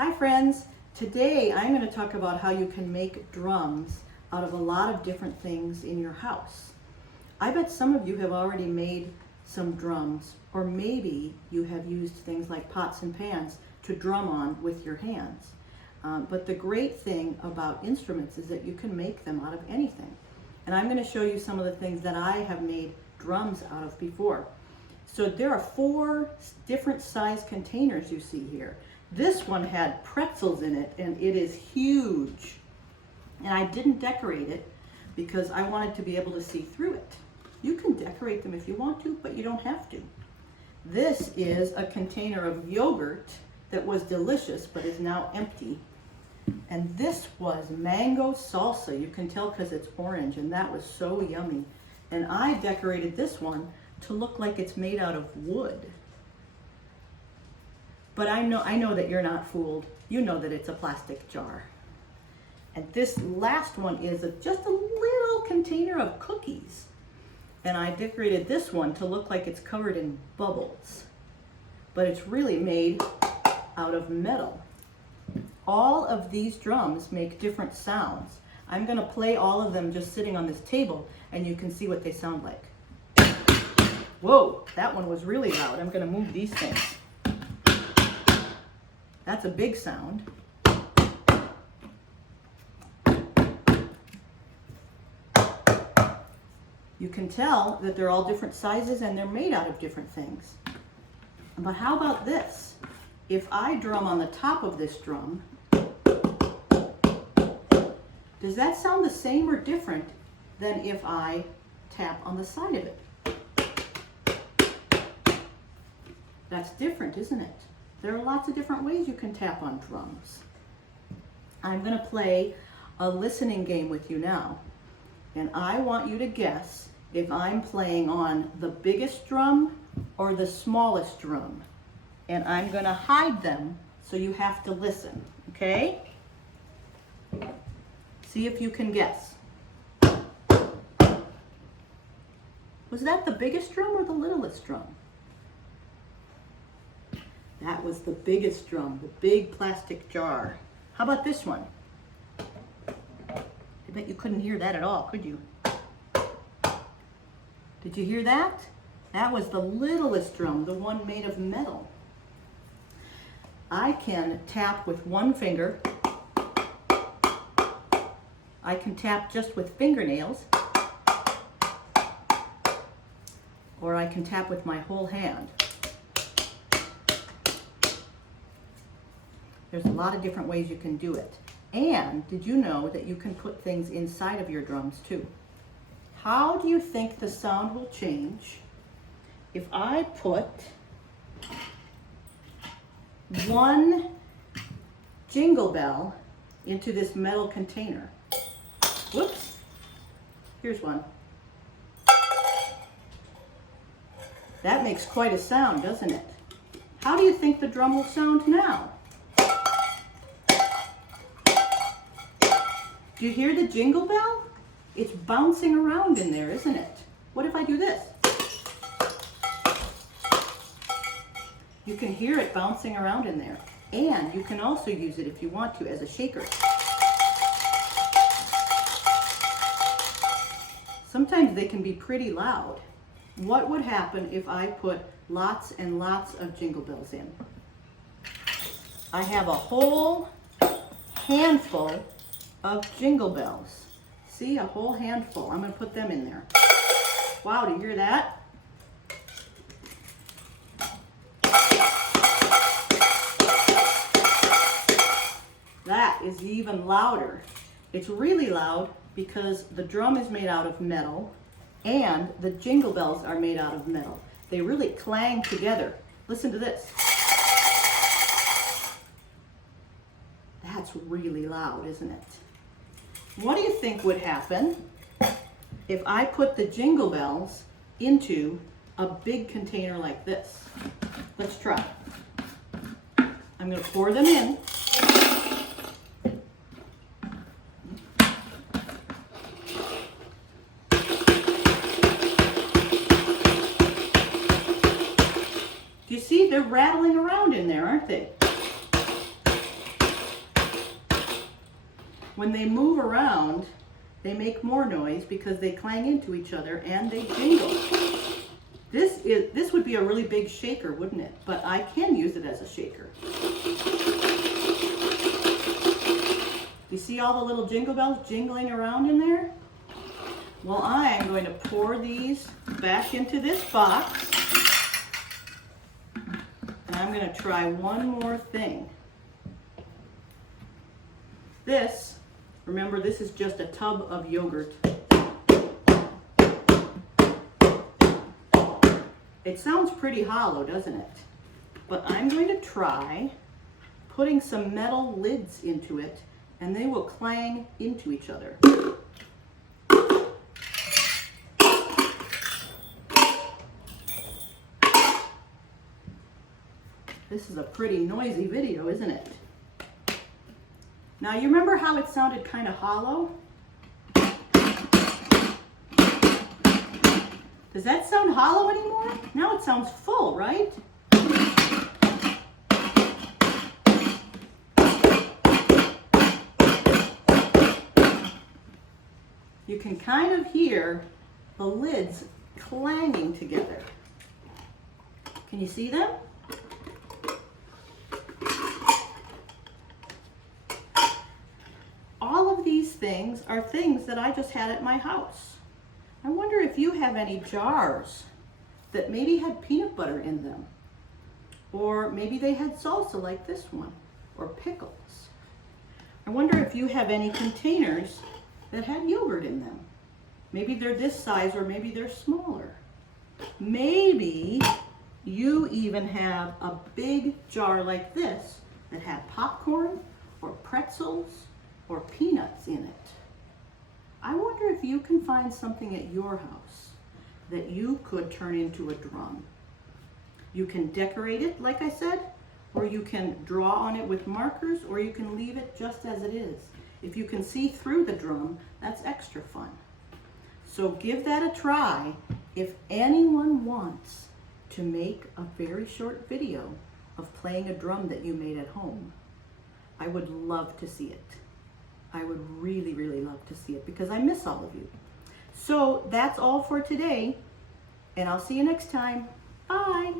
Hi friends, today I'm going to talk about how you can make drums out of a lot of different things in your house. I bet some of you have already made some drums, or maybe you have used things like pots and pans to drum on with your hands. But the great thing about instruments is that you can make them out of anything. And I'm going to show you some of the things that I have made drums out of before. So there are 4 different size containers you see here. This one had pretzels in it and it is huge. And I didn't decorate it because I wanted to be able to see through it. You can decorate them if you want to, but you don't have to. This is a container of yogurt that was delicious but is now empty. And this was mango salsa. You can tell because it's orange, and that was so yummy. And I decorated this one to look like it's made out of wood. But I know that you're not fooled. You know that it's a plastic jar. And this last one is just a little container of cookies. And I decorated this one to look like it's covered in bubbles. But it's really made out of metal. All of these drums make different sounds. I'm going to play all of them just sitting on this table, and you can see what they sound like. Whoa, that one was really loud. I'm going to move these things. That's a big sound. You can tell that they're all different sizes and they're made out of different things. But how about this? If I drum on the top of this drum, does that sound the same or different than if I tap on the side of it? That's different, isn't it? There are lots of different ways you can tap on drums. I'm going to play a listening game with you now. And I want you to guess if I'm playing on the biggest drum or the smallest drum. And I'm going to hide them so you have to listen, okay? See if you can guess. Was that the biggest drum or the littlest drum? That was the biggest drum, the big plastic jar. How about this one? I bet you couldn't hear that at all, could you? Did you hear that? That was the littlest drum, the one made of metal. I can tap with one finger. I can tap just with fingernails. Or I can tap with my whole hand. There's a lot of different ways you can do it. And did you know that you can put things inside of your drums too? How do you think the sound will change if I put one jingle bell into this metal container? Whoops. Here's one. That makes quite a sound, doesn't it? How do you think the drum will sound now? Do you hear the jingle bell? It's bouncing around in there, isn't it? What if I do this? You can hear it bouncing around in there. And you can also use it if you want to as a shaker. Sometimes they can be pretty loud. What would happen if I put lots and lots of jingle bells in? I have a whole handful of jingle bells. See, a whole handful. I'm going to put them in there. Wow, do you hear that? That is even louder. It's really loud because the drum is made out of metal and the jingle bells are made out of metal. They really clang together. Listen to this. That's really loud, isn't it? What do you think would happen if I put the jingle bells into a big container like this? Let's try. I'm going to pour them in. Do you see? They're rattling around in there, aren't they? when they move around, they make more noise because they clang into each other and they jingle. This would be a really big shaker, wouldn't it? But I can use it as a shaker. You see all the little jingle bells jingling around in there? Well, I am going to pour these back into this box. And I'm going to try one more thing. This, remember, this is just a tub of yogurt. It sounds pretty hollow, doesn't it? But I'm going to try putting some metal lids into it, and they will clang into each other. This is a pretty noisy video, isn't it? Now, you remember how it sounded kind of hollow? Does that sound hollow anymore? Now it sounds full, right? You can kind of hear the lids clanging together. Can you see them? All of these things are things that I just had at my house. I wonder if you have any jars that maybe had peanut butter in them. Or maybe they had salsa like this one, or pickles. I wonder if you have any containers that had yogurt in them. Maybe they're this size or maybe they're smaller. Maybe you even have a big jar like this that had popcorn or pretzels or peanuts in it. I wonder if you can find something at your house that you could turn into a drum. You can decorate it, like I said, or you can draw on it with markers, or you can leave it just as it is. If you can see through the drum, that's extra fun. So give that a try. If anyone wants to make a very short video of playing a drum that you made at home, I would love to see it. I would really, really love to see it because I miss all of you. So that's all for today, and I'll see you next time. Bye.